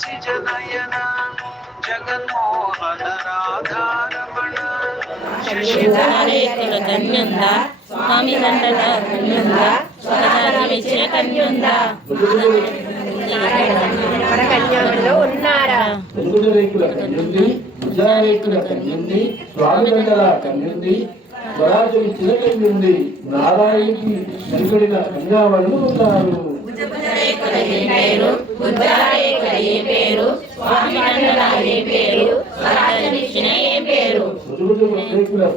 సిజనయన జగన్మోహన రాధారమణ శశిధారేతుల కన్యుంద స్వామి దండల కన్యుంద స్వరదానమిచ్చే కన్యుంద మన కన్యలో ఉన్నారా రేకుల కన్యుంది విజయారేకుల కన్యుంది స్వామి దండల కన్యుంది స్వరాజమిచ్చిన కన్యుంది నారాయణకి సరిపడిన కన్యావళులు ఉన్నారు.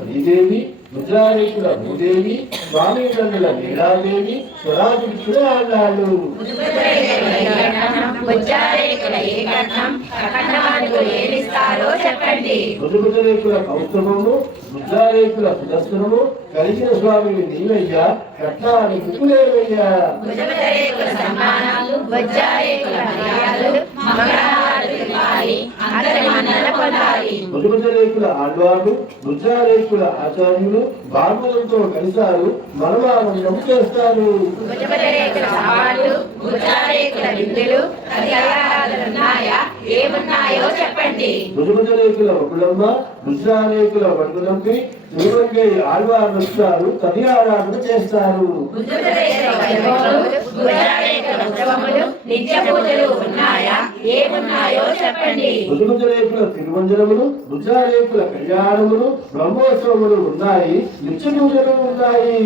శ్రీదేవి ముద్రారేకుల భూదేవి స్వామి దండల నీలాదేవి స్వరాజమిచ్చిన ఆళ్ళాళ్ళు. రేకుల కౌస్తభము ముద్రారేకుల సుదర్శనము కలిగిన స్వామి నీవయ్యా కట్నానికి కులేవయ్యా. రేకుల ఆళ్వారు ముద్రారేకుల ఆచార్యులు బాగులతో కలిసారు మనమానందం చేస్తారు. రేకుల ఒకళ్ళమ్మ ముద్రారేకుల వడుగులంపి తిరువంగై ఆళ్వారు వస్తారు తది ఆరాధన చేస్తారు. రేకుల తిరువంజనములు ముద్రారేకుల కళ్యాణములు బ్రహ్మోత్సవములు ఉన్నాయి నిత్య పూజలు ఉన్నాయి.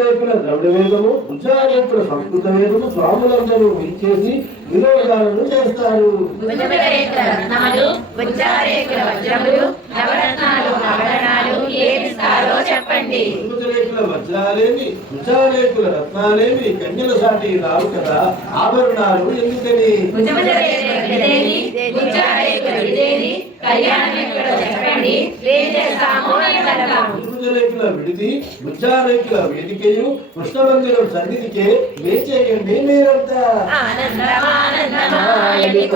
రేకుల ద్రవిడ వేదము ముద్రారేకుల సంస్కృత వేదము స్వాములందరూ విచ్చేసి వినోదాలను చేస్తారు. వజ్రాలేమి ముద్రారేకుల రత్నాలేమి కన్యల సాటి రావు కదా ఆభరణాలు ఎందుకని. రేకుల విడిది ముద్రారేకుల వేదికయు కృష్ణమందిరం సన్నిధికే వేచేయండి మీరంతా. ఆనందమానందమాయని